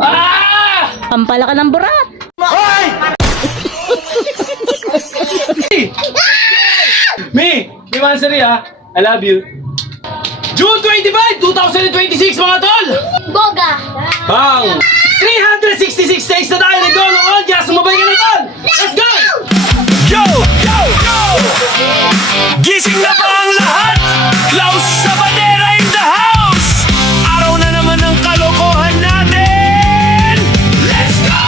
Ah! Pampala ka ng burat. Hoy! Me Mansari ha. I love you. June 25, 2026 mga tol! Boga! Bang! 366 days na tayo nag-go ng audience! Sumabay ka na tol! Let's go! Yo! Yo! Yo! Gising na ba ang lahat? Klaus sa bandera in the house! Araw na naman ang kalokohan natin! Let's go!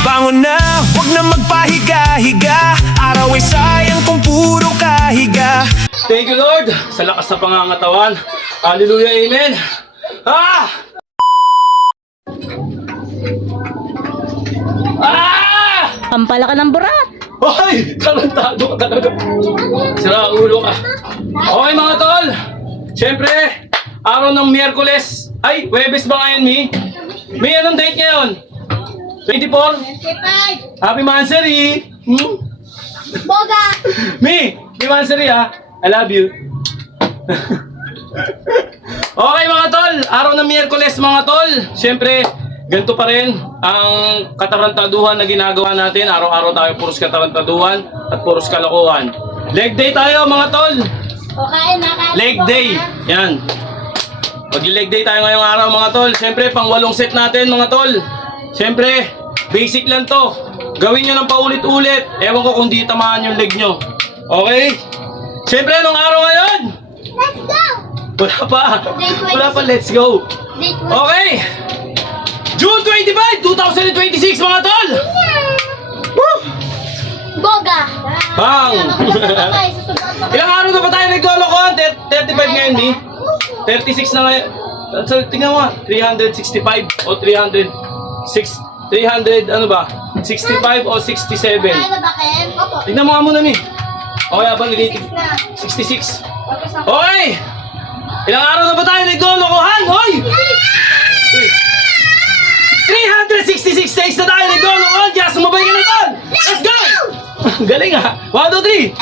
Bangon na, huwag na magpahiga-higa. Araw ay sayang kung puro kahiga. Thank you Lord sa lakas na pangangatawan. Hallelujah, amen. Ah! Ah! Pampala ka ng burat. Hoy! Tarantado ka talaga. Sira ulo ka. Okay mga tol. Siyempre, araw ng Miyerkules. Ay, Huwebes ba ngayon, Mi? Mi, anong date ngayon? 24? Happy Mansari! Boga! Mi Mansari ha. I love you. Okay mga tol, araw ng Miyerkules mga tol. Siyempre, ganito pa rin ang katarantaduhan na ginagawa natin. Araw-araw tayo puros katarantaduhan at puros kalokohan. Leg day tayo mga tol. Okay, nakain. Leg day. Yan. Mag-leg day tayo ngayong araw mga tol. Siyempre, pang 8 set natin mga tol. Siyempre, basic lang to. Gawin nyo ng paulit-ulit. Ewan ko kung di tamaan yung leg nyo. Okay? Siyempre, anong araw ngayon? Let's go! Wala pa. Wala pa, let's go. Date one. Okay. June 25, 2026 mga tol. Woo! Boga! Bang! Ilang araw na ba tayo naglolokohan? 35 ngayon, Mi? 36 na ngayon. So, tingnan mo, 365 o 300, ano ba? 65 o 67. Kaya na ba, Ken? Opo. Tingnan mo nga muna, Mi. Okay, habang 66 na. 66. Tapos ako. Okay! Ilang araw na ba tayo naglolokohan? Hoy! 366 days na tayo nag-go ng audience! Sumabay ka na tol! Let's go! Galing ha! 1, 2,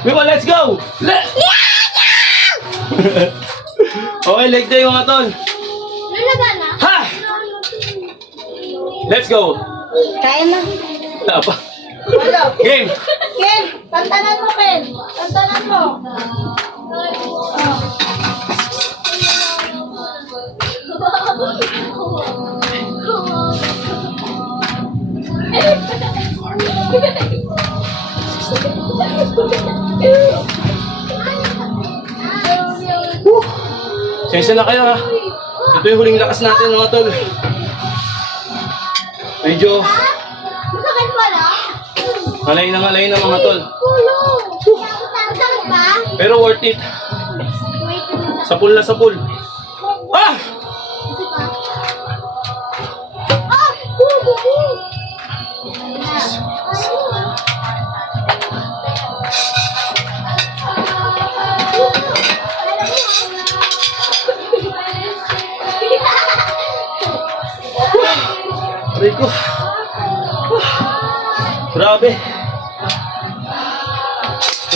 3! Mimo, let's go! Okay, leg day mga tol. Lalaga na? Ha! Let's go! Kaya na. Wala pa. Hello. Game! Ken, tantanan mo, Ken. Tantanan mo. Sensya na kayo ha. Ito yung huling lakas natin mga tol. Medyo Masakit pala? ngalay na mga tol. Ulo. Masakit ba? Pero worth it. Wait. Sapul na sapul. Ah! Kasi pa. Ah! Ulo. Aray ko. Grabe.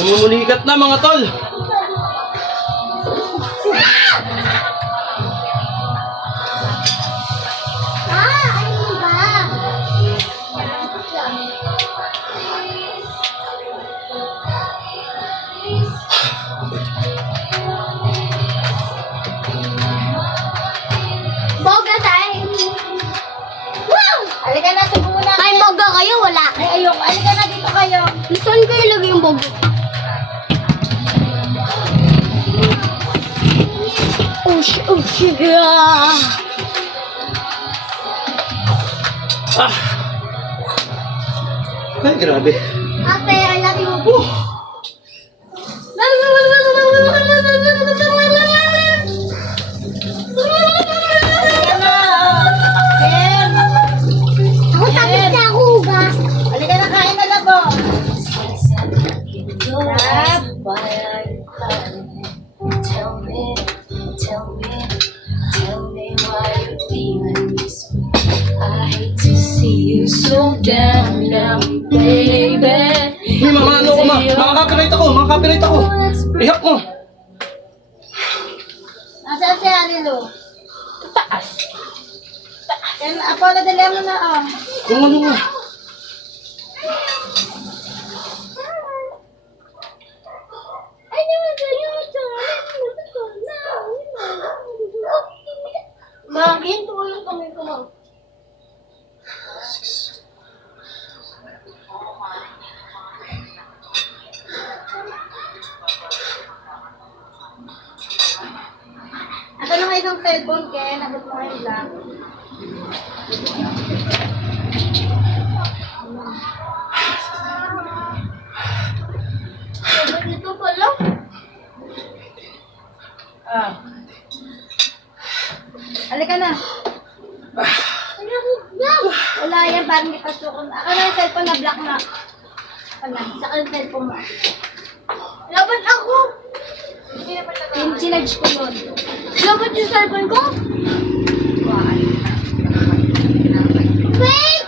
Namumulikat na mga tol. Ano ba? Boga time! Wow! Halika na, subukan natin. May boga kayo, wala. Ay, ayoko. Halika na dito kayo. Saan kayo lagay yung boga? Oh, shit. Ah! Ay, grabe. Ate, I love you. Ako tapos na ako hugas. Halika na, kain na lang po. Tell me why you're feeling this way. I hate to see you so down, baby. copyright ako, mga copyright ako. Ihap mo. Nasaan si Arilu? Taas. Yan, Apollo, dali mo na, oh. Kung ano nga. Bakit? Ito yung kamay ko lang. Ito na nga isang cellphone, Ken. Nabot mo ngayon lang. Dito pala. Halika na. Wala yan, parang may pasukon. Ako na yung cellphone na black na. Ako na, saka yung cellphone mo. Laban ako! Yung sinarge ko yun. Laban yung cellphone ko? Wait!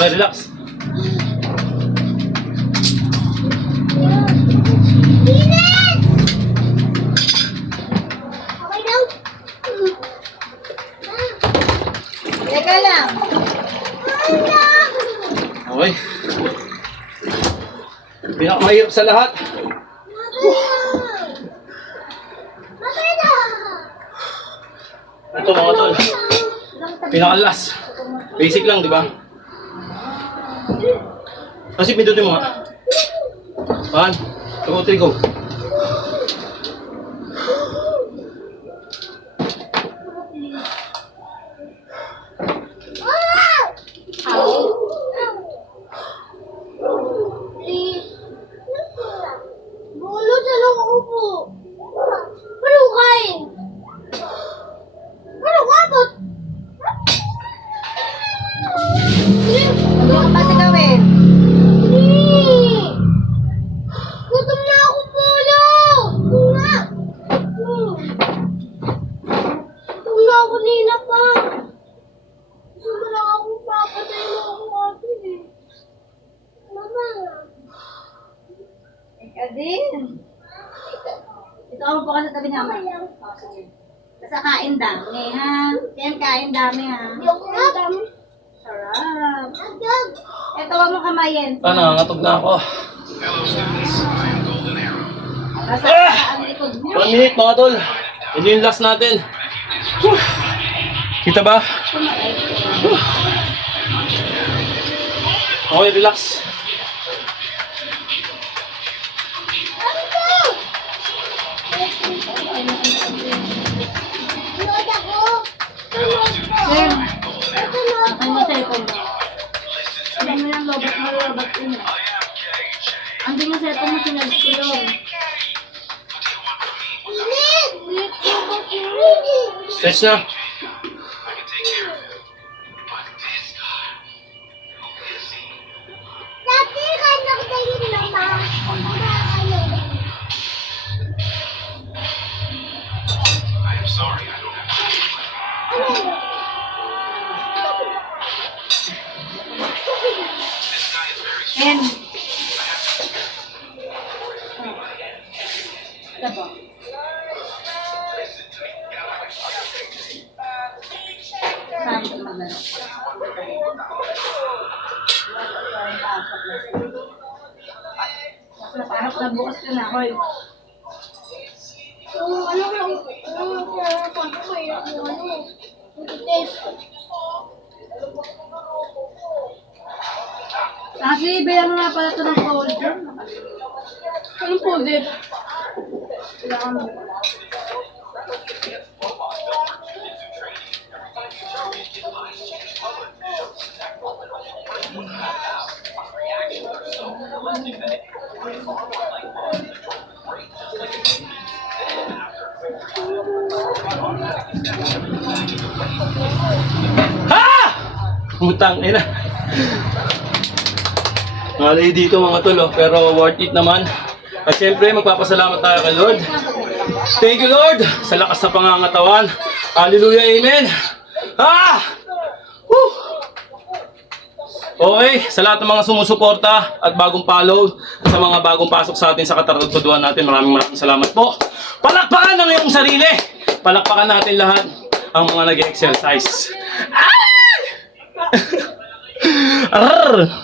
Okay, relax. Okay daw. Teka lang. Okay. Pinakamahirap sa lahat. Ito mga tol. Pinakalas. Basic lang, di ba? Kasi pindutin mo nga. 1, 2, 3, go. Bulo sa lang ako po. Malukay. Malukabot. Ano ka pa sigawin? Gutom na ako, Polo! Nga! Gutom na ako, Nina pa. Gusto mo lang ako papatay mo ako atin eh. Mama. Ika din. Ito ako po ka sa tabi niya. Oh, sige. Basta kain dami, ha? Yan, kain dami, ha? Yung dami. Sarap. Ito, huwag mo kamayin. Nangangatog na ako. Basta ang likod mo. 1 minute mga tol. Ito yung last natin. Whew. Kita ba? Whew. Okay, relax. Sir, ano mo cellphone mo? Sabi mo yung lobat yun. Andun yung cellphone mo, sinabit ko yun. Stretch na. Dati ka nagdayin naman. And ito po. Saan ito magano? Napaharap na bukas ko na ako eh. Kasi bilang nga pala ito ng folder. Anong folder? Kailangan mo. Ha! Putang ina. Ngalay dito mga tol, oh, pero worth it naman. At syempre, magpapasalamat tayo kay Lord Thank you, Lord, sa lakas na pangangatawan. Hallelujah, amen. Woo! Okay, sa lahat ng mga sumusuporta at bagong follow, sa mga bagong pasok sa atin sa kataruntuduan natin, maraming salamat po. Palakpakan ng iyong sarili. Palakpakan natin lahat ang mga nag-exercise. Arr!